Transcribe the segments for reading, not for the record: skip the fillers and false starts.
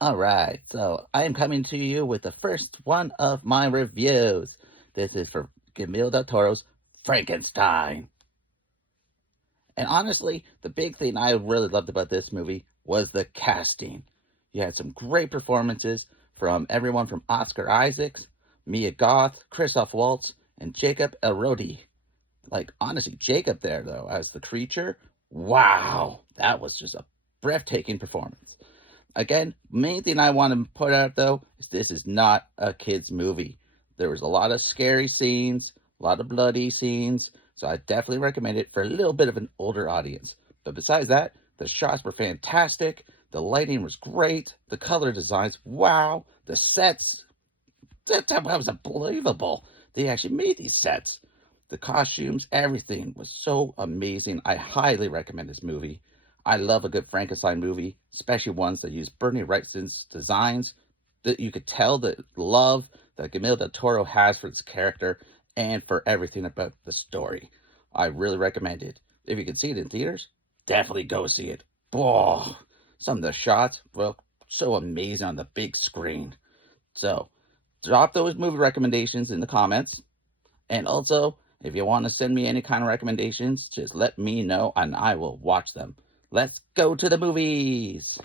Alright, so I am coming to you with the first one of my reviews. This is for Guillermo del Toro's Frankenstein. And honestly, the big thing I really loved about this movie was the casting. You had some great performances from everyone from Oscar Isaacs, Mia Goth, Christoph Waltz, and Jacob Elordi. Like, honestly, Jacob there, though, as the creature, wow, that was just a breathtaking performance. Again, main thing I want to put out, though, is this is not a kid's movie. There was a lot of scary scenes, a lot of bloody scenes, so I definitely recommend it for a little bit of an older audience. But besides that, the shots were fantastic, the lighting was great, the color designs, wow, the sets, that was unbelievable. They actually made these sets. The costumes, everything was so amazing. I highly recommend this movie. I love a good Frankenstein movie, especially ones that use Bernie Wrightson's designs. That you could tell the love that Guillermo del Toro has for this character and for everything about the story. I really recommend it. If you can see it in theaters, definitely go see it. Whoa, some of the shots, well, so amazing on the big screen. So, drop those movie recommendations in the comments. And also, if you want to send me any kind of recommendations, just let me know and I will watch them. Let's go to the movies!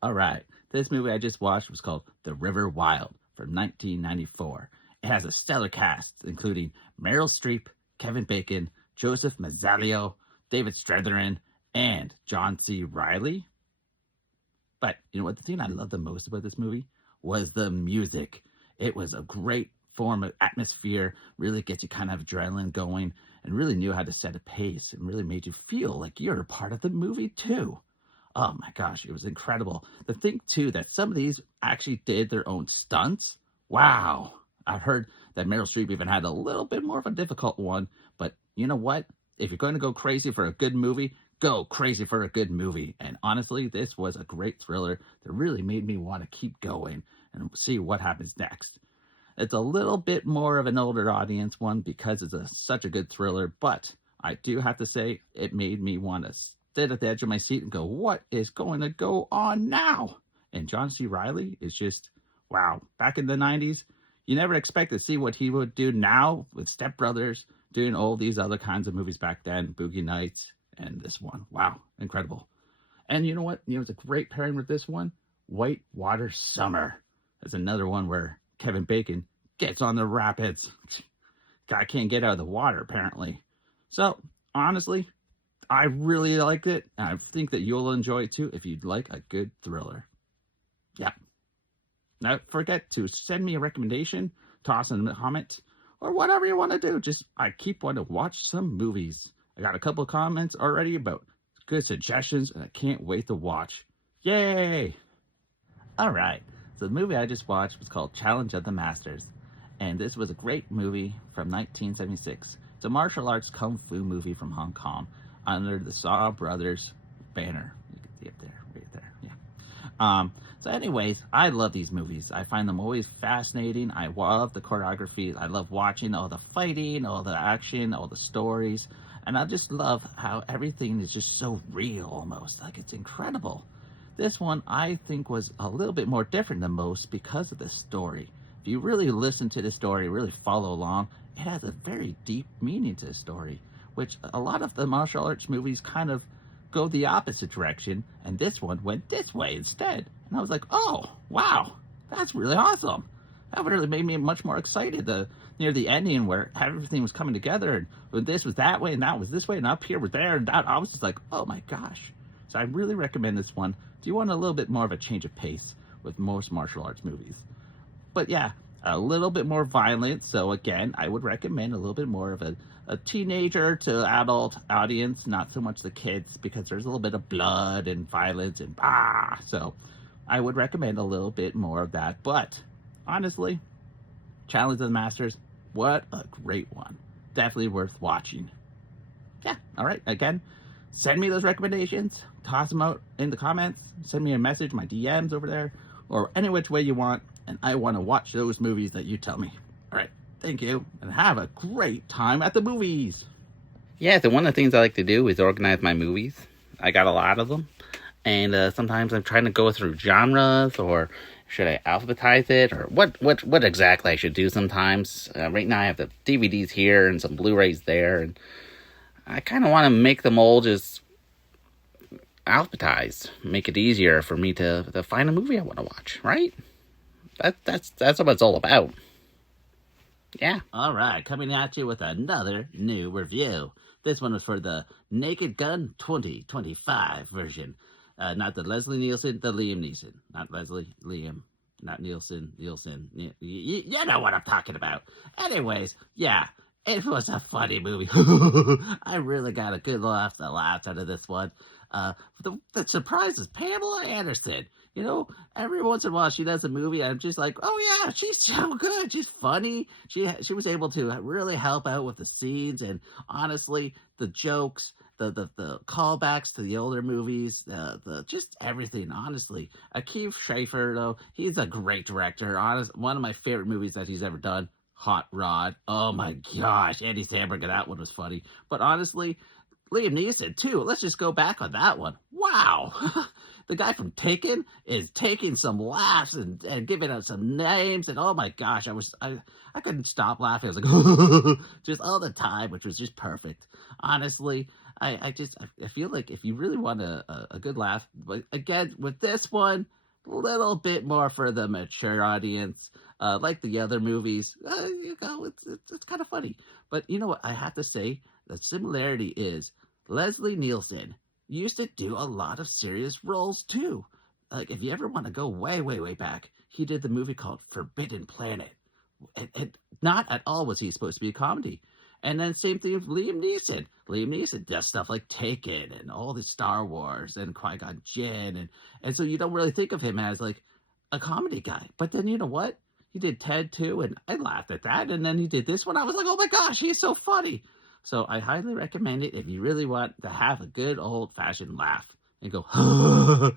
Alright, this movie I just watched was called The River Wild from 1994. It has a stellar cast, including Meryl Streep, Kevin Bacon, Joseph Mazzello, David Strathairn, and John C. Reilly. But you know what? The thing I love the most about this movie was the music. It was a great form of atmosphere, really gets you kind of adrenaline going, and really knew how to set a pace and really made you feel like you're a part of the movie too. Oh my gosh, it was incredible. The thing too that some of these actually did their own stunts. Wow. I've heard that Meryl Streep even had a little bit more of a difficult one, but you know what? If you're going to go crazy for a good movie, go crazy for a good movie. And honestly, this was a great thriller that really made me want to keep going and see what happens next. It's a little bit more of an older audience one because it's such a good thriller, but I do have to say it made me want to sit at the edge of my seat and go, what is going to go on now? And John C. Reilly is just, wow. Back in the 90s, you never expect to see what he would do now with Step Brothers, doing all these other kinds of movies back then, Boogie Nights, and this one. Wow, incredible. And you know what? You know, it's a great pairing with this one, White Water Summer. That's another one where Kevin Bacon gets on the rapids. Guy can't get out of the water, apparently. So, honestly, I really liked it, and I think that you'll enjoy it too if you'd like a good thriller. Yeah. Now, don't forget to send me a recommendation, toss in a comment, or whatever you want to do. Just, I keep wanting to watch some movies. I got a couple of comments already about good suggestions, and I can't wait to watch. Yay! Alright, so the movie I just watched was called Challenge of the Masters, and this was a great movie from 1976. It's a martial arts kung fu movie from Hong Kong under the Shaw Brothers banner. You can see it there, right there, yeah. So anyways, I love these movies. I find them always fascinating. I love the choreography. I love watching all the fighting, all the action, all the stories. And I just love how everything is just so real almost. Like, it's incredible. This one, I think, was a little bit more different than most because of the story. If you really listen to the story, really follow along, it has a very deep meaning to the story, which a lot of the martial arts movies kind of go the opposite direction, and this one went this way instead. And I was like, oh, wow, that's really awesome. That really made me much more excited near the ending where everything was coming together, and this was that way, and that was this way, and up here was there, and that. I was just like, oh my gosh. So I really recommend this one. Do you want a little bit more of a change of pace with most martial arts movies? But yeah, a little bit more violent. So again, I would recommend a little bit more of a teenager to adult audience, not so much the kids, because there's a little bit of blood and violence and so I would recommend a little bit more of that. But honestly, Challenge of the Masters, what a great one. Definitely worth watching. Yeah, all right. Again, send me those recommendations. Toss them out in the comments. Send me a message, my DMs over there, or any which way you want. And I want to watch those movies that you tell me. All right. Thank you. And have a great time at the movies. Yeah, so one of the things I like to do is organize my movies. I got a lot of them. And sometimes I'm trying to go through genres, or should I alphabetize it, or what exactly I should do sometimes. Right now I have the DVDs here and some Blu-rays there, and I kind of want to make them all just alphabetized, make it easier for me to find a movie I want to watch, right? That's what it's all about. Yeah. All right, coming at you with another new review. This one was for the Naked Gun 2025 version. Not the Leslie Nielsen, the Liam Neeson. Not Leslie, Liam, not Nielsen. You know what I'm talking about. Anyways, yeah, it was a funny movie. I really got a good laugh out of this one. The surprise is Pamela Anderson. You know, every once in a while she does a movie, I'm just like, oh yeah, she's so good. She's funny. She was able to really help out with the scenes, and honestly, the jokes, the callbacks to the older movies, the just everything. Honestly, Keith Schaffer though, he's a great director. One of my favorite movies that he's ever done. Hot Rod. Oh my gosh, Andy Samberg in that one was funny. But honestly, Liam Neeson too. Let's just go back on that one. Wow. The guy from Taken is taking some laughs and giving us some names, and oh my gosh, I couldn't stop laughing. I was like just all the time, which was just perfect. Honestly, I feel like if you really want a good laugh, but again with this one, a little bit more for the mature audience, like the other movies. It's kind of funny, but you know what I have to say. The similarity is Leslie Nielsen used to do a lot of serious roles too. Like if you ever want to go way back, he did the movie called Forbidden Planet. And not at all was he supposed to be a comedy. And then same thing with Liam Neeson. Liam Neeson does stuff like Taken and all the Star Wars and Qui-Gon Jinn, and so you don't really think of him as like a comedy guy. But then you know what? He did Ted too, and I laughed at that. And then he did this one. I was like, oh my gosh, he's so funny. So I highly recommend it if you really want to have a good old fashioned laugh and go, sorry.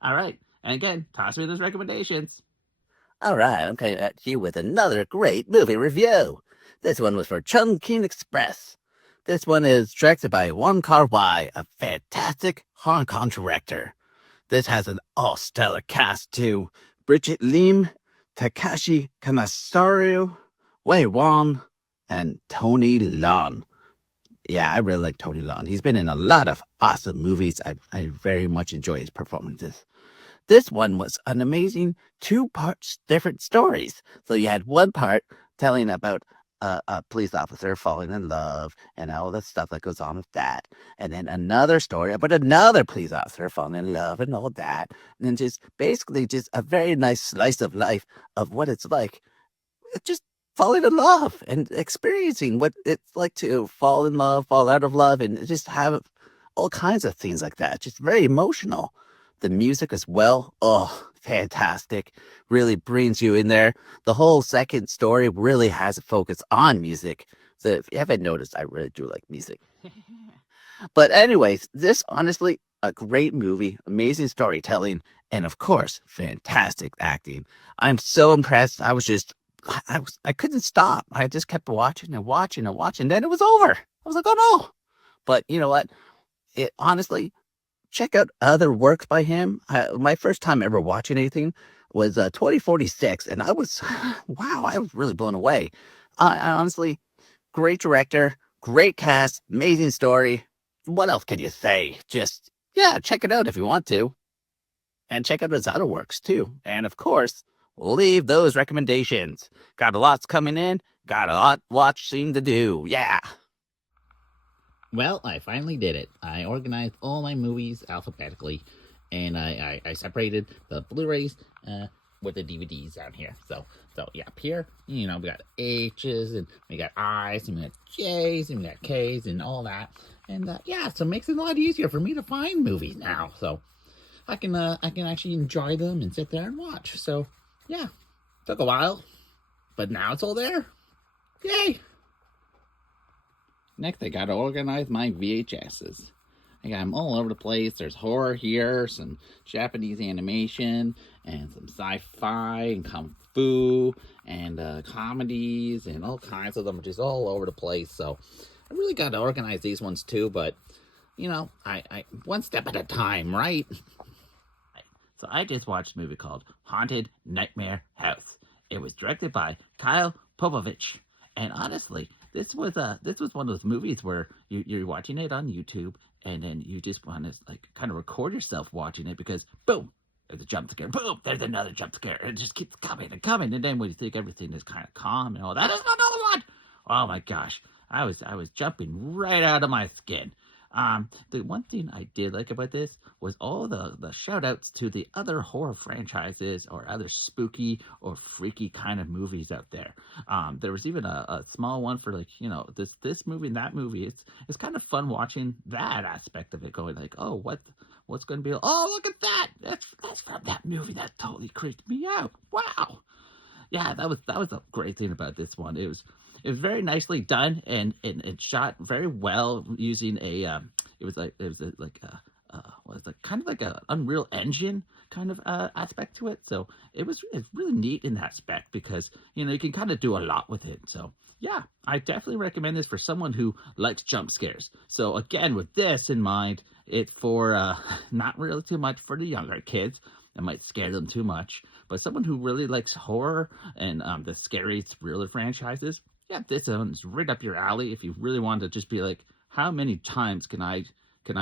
All right. And again, toss me those recommendations. All right, I'm coming at you with another great movie review. This one was for Chungking Express. This one is directed by Wong Kar-wai, a fantastic Hong Kong director. This has an all-stellar cast too. Bridget Lim, Takashi Kamasaru, Wei Wong, and Tony Leung. Yeah, I really like Tony Leung. He's been in a lot of awesome movies. I very much enjoy his performances. This one was an amazing two-part different stories. So you had one part telling about a police officer falling in love and all the stuff that goes on with that. And then another story about another police officer falling in love and all that. And then just basically just a very nice slice of life of what it's like just falling in love and experiencing what it's like to fall in love, fall out of love, and just have all kinds of things like that. Just very emotional. The music as well, oh, fantastic. Really brings you in there. The whole second story really has a focus on music. So if you haven't noticed, I really do like music. But anyways, this honestly, a great movie, amazing storytelling, and of course, fantastic acting. I'm so impressed. I couldn't stop. I just kept watching and watching and watching. Then it was over. I was like, oh no. But you know what? It honestly, check out other works by him. My first time ever watching anything was 2046, and I was, wow, I was really blown away. I honestly, great director, great cast, amazing story. What else can you say? Just, yeah, check it out if you want to. And check out his other works too. And of course, leave those recommendations. Got a lot's coming in, got a lot watching to do. Yeah. Well, I finally did it. I organized all my movies alphabetically, and I separated the Blu-rays with the DVDs down here. So yeah, up here, you know, we got H's, and we got I's, and we got J's, and we got K's, and all that. And yeah, so it makes it a lot easier for me to find movies now. So I can actually enjoy them and sit there and watch. So yeah, took a while, but now it's all there. Yay! Next, I gotta organize my VHSs. I got them all over the place. There's horror here, some Japanese animation, and some sci-fi and kung fu, and comedies, and all kinds of them, just all over the place. So I really got to organize these ones too. But I one step at a time, right? So I just watched a movie called Haunted Nightmare House. It was directed by Kyle Popovich, and honestly, this was one of those movies where you're watching it on YouTube, and then you just want to like kind of record yourself watching it because boom, there's a jump scare, boom, there's another jump scare, and it just keeps coming and coming, and then when you think everything is kind of calm and all that, there's another one. Oh my gosh, I was jumping right out of my skin. The one thing I did like about this was all the shout outs to the other horror franchises or other spooky or freaky kind of movies out there. There was even a small one for like, this movie and that movie. It's kind of fun watching that aspect of it going like, oh, what's going to be, oh, look at that. That's from that movie. That totally creeped me out. Wow. Yeah, that was the great thing about this one. It was very nicely done and shot very well using kind of like a Unreal Engine kind of aspect to it. So it's really neat in that aspect because you can kind of do a lot with it. So yeah, I definitely recommend this for someone who likes jump scares. So again, with this in mind, it's for not really too much for the younger kids. It might scare them too much, but someone who really likes horror and the scary thriller franchises, yeah, this one's right up your alley. If you really want to just be like, how many times can I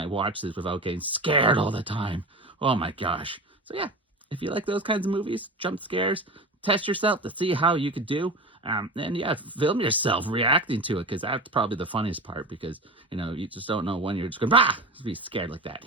watch this without getting scared all the time? Oh my gosh. So yeah, if you like those kinds of movies, jump scares, test yourself to see how you could do. And yeah, film yourself reacting to it because that's probably the funniest part because you just don't know when you're just going, bah, be scared like that.